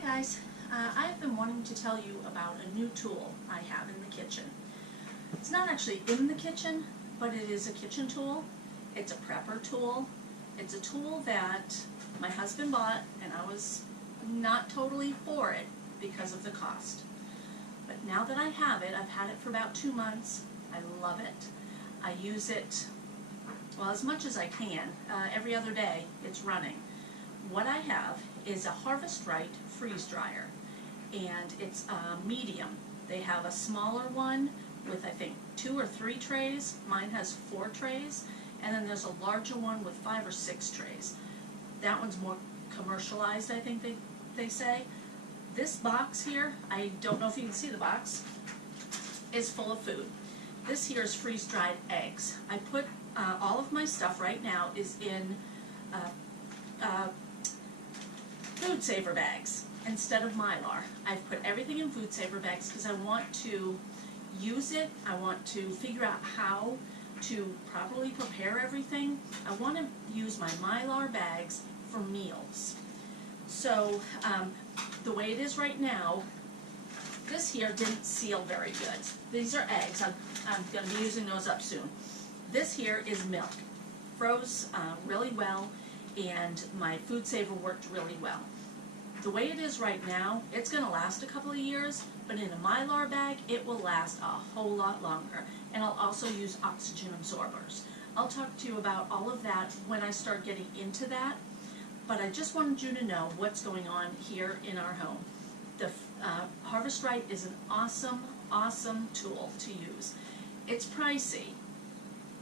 Hi guys, I've been wanting to tell you about a new tool I have in the kitchen. It's not actually in the kitchen, but it is a kitchen tool. It's a prepper tool. It's a tool that my husband bought and I was not totally for it because of the cost. But now that I have it, I've had it for about 2 months. I love it. I use it, well, as much as I can. Every other day it's running. What I have is a HarvestRight freeze dryer, and it's medium. They have a smaller one with I think 2 or 3 trays. Mine has 4 trays, and then there's a larger one with 5 or 6 trays. That one's more commercialized, I think they say. This box here, I don't know if you can see the box, is full of food. This here is freeze-dried eggs. I put all of my stuff right now is in food saver bags instead of Mylar. I've put everything in food saver bags because I want to use it. I want to figure out how to properly prepare everything. I want to use my Mylar bags for meals. So the way it is right now, this here didn't seal very good. These are eggs. I'm going to be using those up soon. This here is milk. Froze really well, and my food saver worked really well. The way it is right now, it's going to last a couple of years, but in a Mylar bag, it will last a whole lot longer. And I'll also use oxygen absorbers. I'll talk to you about all of that when I start getting into that, but I just wanted you to know what's going on here in our home. The HarvestRight is an awesome, awesome tool to use. It's pricey,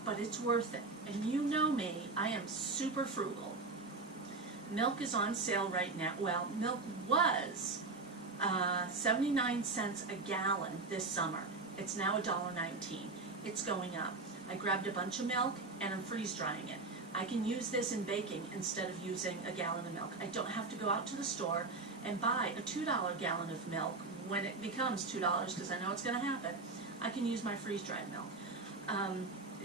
but it's worth it. And you know me, I am super frugal. Milk is on sale right now. Well, milk was 79 cents a gallon this summer. It's now $1.19. It's going up. I grabbed a bunch of milk and I'm freeze drying it. I can use this in baking instead of using a gallon of milk. I don't have to go out to the store and buy a $2 gallon of milk when it becomes $2, because I know it's going to happen. I can use my freeze-dried milk.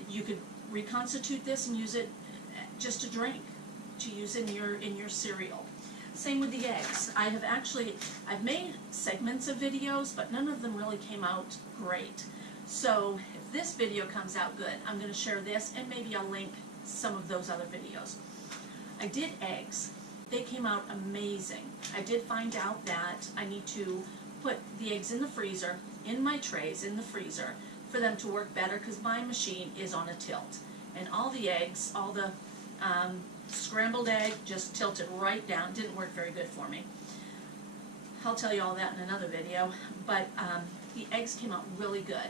You could reconstitute this and use it just to drink, to use in your cereal. Same with the eggs. I've made segments of videos, but none of them really came out great. So if this video comes out good, I'm going to share this, and maybe I'll link some of those other videos. I did eggs. They came out amazing. I did find out that I need to put the eggs in the freezer, in my trays in the freezer, for them to work better, because my machine is on a tilt. And all the eggs, all the scrambled egg just tilted right down. Didn't work very good for me. I'll tell you all that in another video. But the eggs came out really good.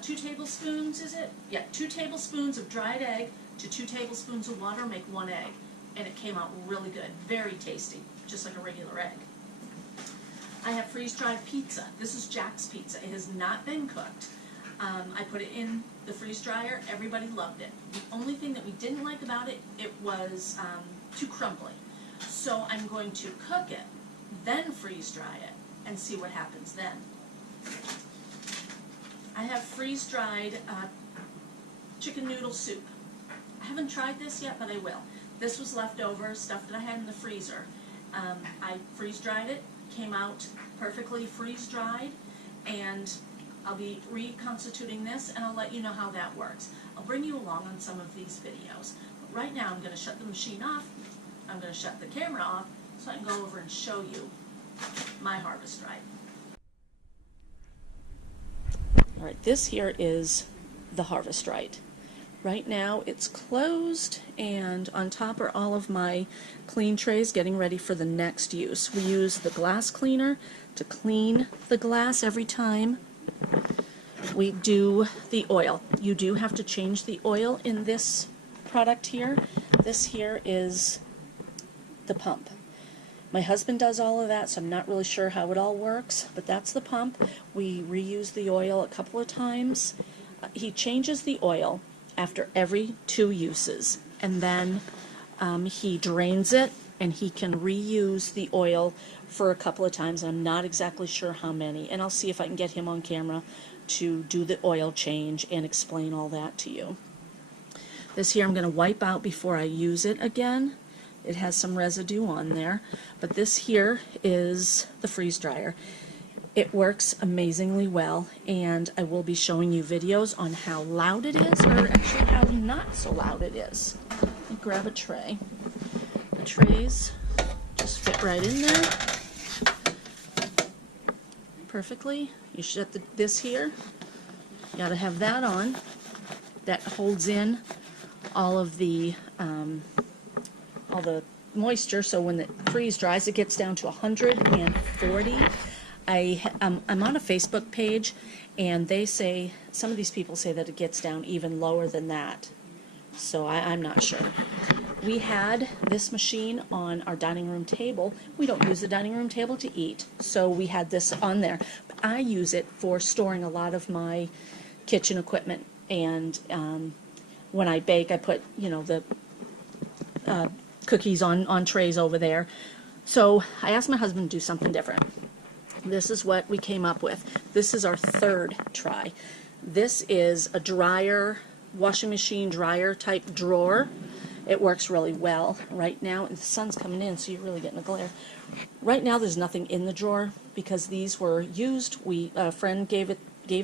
2 tablespoons, is it? Yeah, 2 tablespoons of dried egg to 2 tablespoons of water make 1 egg. And it came out really good. Very tasty, just like a regular egg. I have freeze-dried pizza. This is Jack's Pizza. It has not been cooked. I put it in the freeze dryer. Everybody loved it. The only thing that we didn't like about it, it was too crumbly. So I'm going to cook it, then freeze dry it, and see what happens then. I have freeze-dried chicken noodle soup. I haven't tried this yet, but I will. This was leftover stuff that I had in the freezer. I freeze-dried it, came out perfectly freeze-dried, and I'll be reconstituting this, and I'll let you know how that works. I'll bring you along on some of these videos. But right now I'm going to shut the machine off. I'm going to shut the camera off so I can go over and show you my HarvestRight. All right, this here is the HarvestRight. Right now it's closed, and on top are all of my clean trays getting ready for the next use. We use the glass cleaner to clean the glass every time we do the oil. You do have to change the oil in this product here. This here is the pump. My husband does all of that, so I'm not really sure how it all works, but that's the pump. We reuse the oil a couple of times. He changes the oil after every 2 uses, and then he drains it, and he can reuse the oil for a couple of times. I'm not exactly sure how many, and I'll see if I can get him on camera to do the oil change and explain all that to you. This here I'm going to wipe out before I use it again, It has some residue on there, but this here is the freeze dryer. It works amazingly well, and I will be showing you videos on how loud it is, or actually how not so loud it is. Let me grab a tray. The trays just fit right in there perfectly. You shut this here. You gotta have that on. That holds in all of the moisture, so when the freeze dries, it gets down to 140. I'm on a Facebook page, and they say, some of these people say that it gets down even lower than that. So I'm not sure. We had this machine on our dining room table. We don't use the dining room table to eat, so we had this on there. But I use it for storing a lot of my kitchen equipment, and when I bake, I put, you know, the cookies on trays over there. So I asked my husband to do something different. This is what we came up with. This is our third try. This is a dryer, washing machine dryer type drawer. It works really well right now, and the sun's coming in, so you're really getting a glare. Right now there's nothing in the drawer because these were used. A friend gave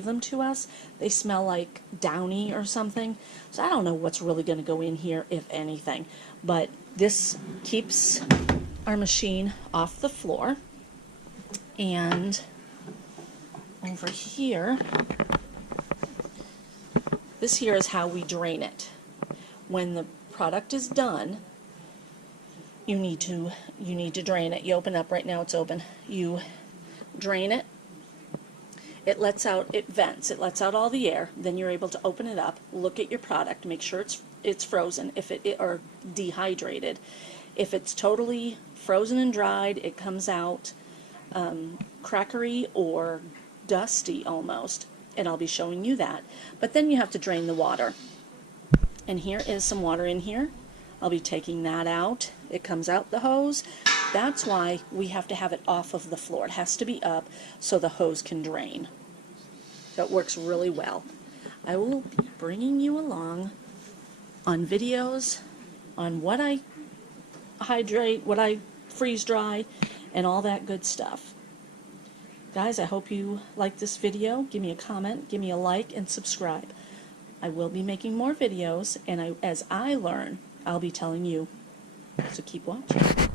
them to us. They smell like Downy or something, so I don't know what's really going to go in here, if anything. But this keeps our machine off the floor. And over here, this here is how we drain it. When the product is done, you need to drain it. You open up, right now it's open. You drain it. It vents. It lets out all the air. Then you're able to open it up, look at your product, make sure it's frozen, or dehydrated. If it's totally frozen and dried, it comes out crackery or dusty almost, and I'll be showing you that. But then you have to drain the water, and here is some water in here. I'll be taking that out. It comes out the hose. That's why we have to have it off of the floor. It has to be up so the hose can drain. So it works really well. I will be bringing you along on videos on what I hydrate, what I freeze dry, and all that good stuff. Guys, I hope you like this video. Give me a comment, give me a like, and subscribe. I will be making more videos, and as I learn, I'll be telling you. So keep watching.